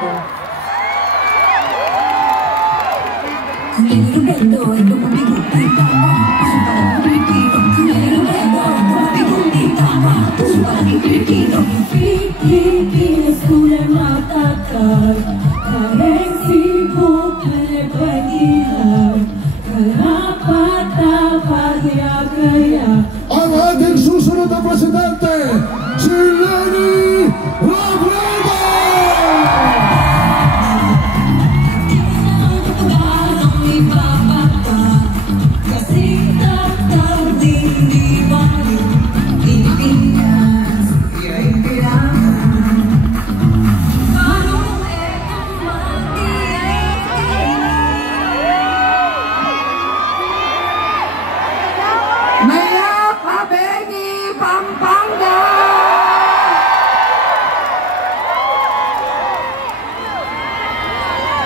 Fernando. Ang ating susunod na presidente, si Leni Robredo!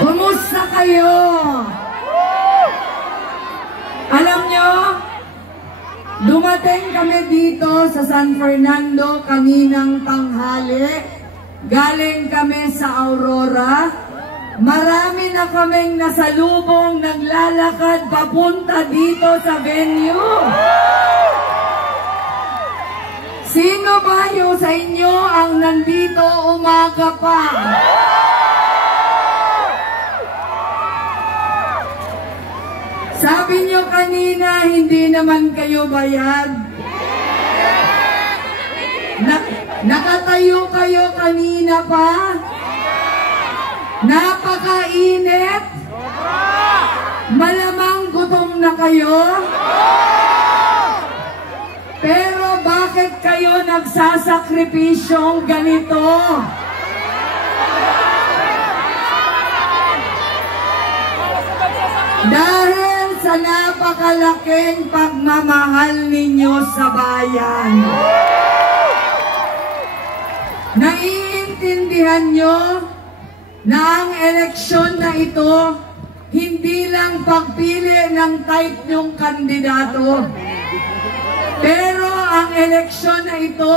Kumusta kayo? Alam nyo, dumating kami dito sa San Fernando kaninang tanghali. Galing kami sa Aurora. Marami na kaming nasalubong naglalakad papunta dito sa venue. Sino ba yung sa inyo ang nandito umaga pa? Sabi nyo kanina, hindi naman kayo bayad. Nakatayo kayo kanina pa? Napakainit? Malamang gutom na kayo? Pero bakit kayo nagsasakripisyong ganito? Dahil sa napakalaking pagmamahal ninyo sa bayan. Naiintindihan nyo na ang eleksyon na ito hindi lang pagpili ng type nyong kandidato. Pero ang eleksyon na ito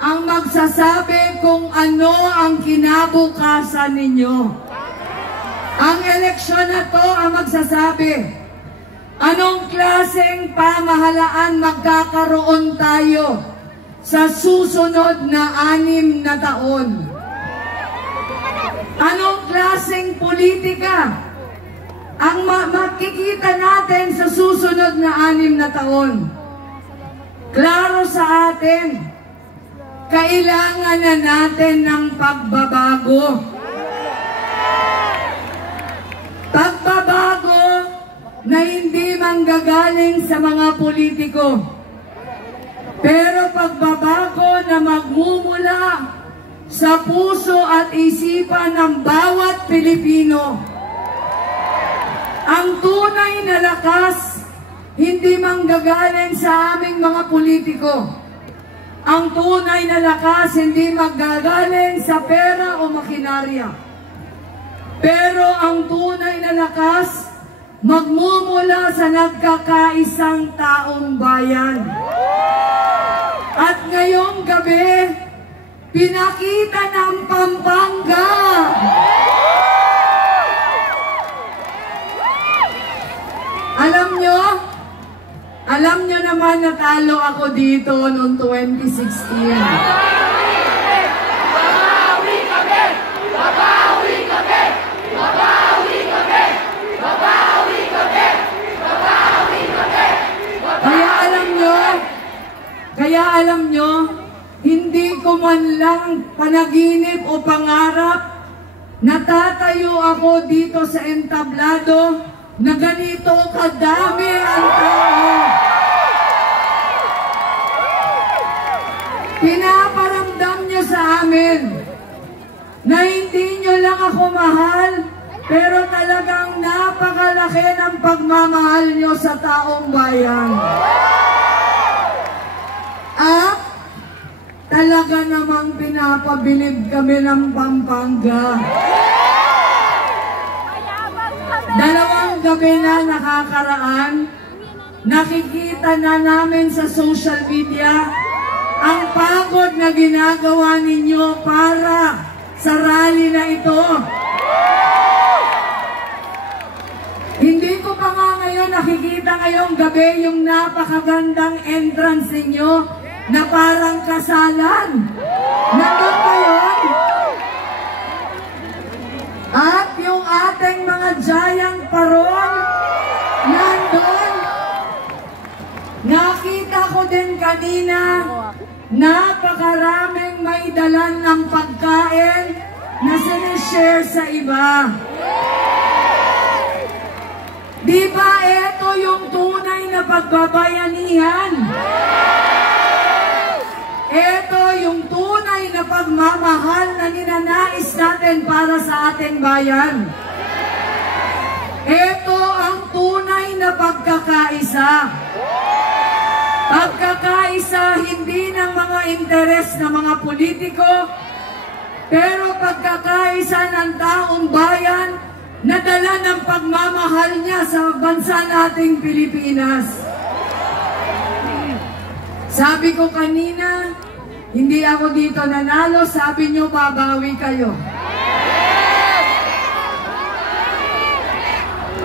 ang magsasabi kung ano ang kinabukasan ninyo. Ang eleksyon na to ang magsasabi, anong klaseng pamahalaan magkakaroon tayo sa susunod na 6 na taon? Anong klaseng politika ang makikita natin sa susunod na 6 na taon? Klaro sa atin, kailangan na natin ng pagbabago. Pagbabago na hindi manggagaling sa mga politiko, pero pagbabago na magmumula sa puso at isipan ng bawat Pilipino. Ang tunay na lakas hindi manggagaling sa aming mga politiko. Ang tunay na lakas hindi manggagaling sa pera o makinarya. Pero ang tunay na lakas, magmumula sa nagkakaisang taong bayan. At ngayong gabi, pinakita ng Pampanga. Alam nyo naman natalo ako dito noong 2016. Kaya alam nyo, hindi ko man lang panaginip o pangarap na tatayo ako dito sa entablado na ganito kadami ang tao. Pinaparamdam nyo sa amin na hindi nyo lang ako mahal, pero talagang napakalaki ng pagmamahal nyo sa taong bayan. At talaga namang pinapabilib kami ng Pampanga. 2 gabi na nakakaraan, nakikita na namin sa social media ang pagod na ginagawa ninyo para sa rally na ito. Hindi ko pa nga ngayon nakikita ngayong gabi yung napakagandang entrance ninyo na parang kasalan. Nandun ba yun? At yung ating mga giant paron, nandun. Nakita ko din kanina, napakaraming may dalan ng pagkain na sinishare sa iba. Di ba ito yung tunay na pagbabayanihan? Ito yung tunay na pagmamahal na ninanais natin para sa ating bayan. Ito ang tunay na pagkakaisa. Pagkakaisa hindi ng mga interes ng mga politiko, pero pagkakaisa ng taong bayan na dala ng pagmamahal niya sa bansa nating Pilipinas. Sabi ko kanina, hindi ako dito nanalo, sabi niyo babawi kayo.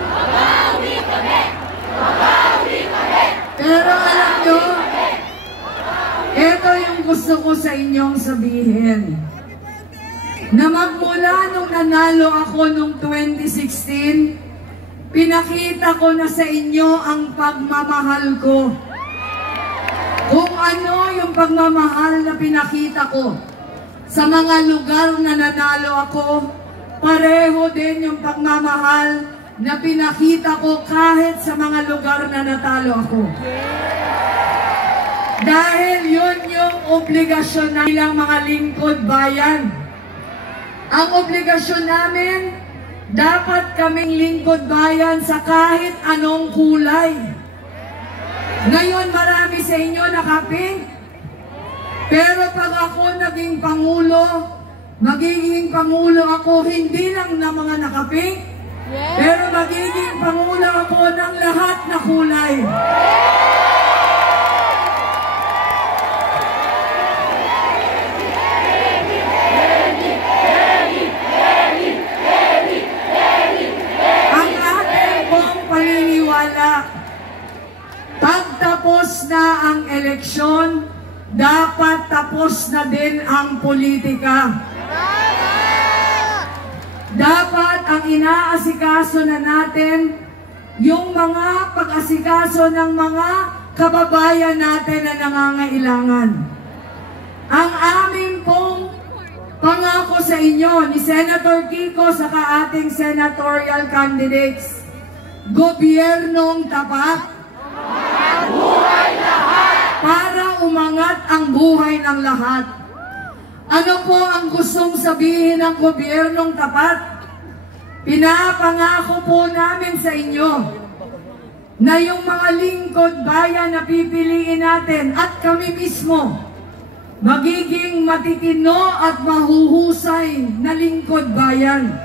Babawi kami! Babawi kami! Pero alam niyo, ito yung gusto ko sa inyong sabihin. Na magmula nung nanalo ako nung 2016, pinakita ko na sa inyo ang pagmamahal ko. Kung ano yung pagmamahal na pinakita ko sa mga lugar na nanalo ako, pareho din yung pagmamahal na pinakita ko kahit sa mga lugar na natalo ako. Dahil yun yung obligasyon ng ilang mga lingkod bayan. Ang obligasyon namin, dapat kaming lingkod bayan sa kahit anong kulay. Ngayon marami sa inyo nakapink. Pero pag ako naging Pangulo, magiging Pangulo ako hindi lang ng mga nakapink, pero magiging Pangulo ako ng lahat na kulay. Ang ating pong paniniwala, pagtapos na ang eleksyon, dapat tapos na din ang politika. Dapat ang inaasikaso na natin, yung mga pag-asikaso ng mga kababayan natin na nangangailangan. Ang aming pong pangako sa inyo ni Senator Kiko saka ating senatorial candidates, gobyernong tapat. Buhay lahat! Para umangat ang buhay ng lahat. Ano po ang gustong sabihin ng gobyernong tapat? Pinapangako po namin sa inyo na yung mga lingkod bayan na pipiliin natin at kami mismo, magiging matitino at mahuhusay na lingkod bayan.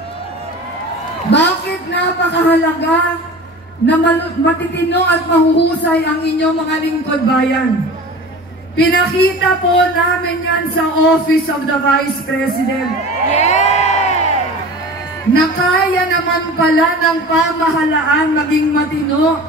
Bakit napakahalaga na matitino at mahuhusay ang inyong mga lingkod bayan? Pinakita po namin yan sa Office of the Vice President. Na kaya naman pala ng pamahalaan maging matino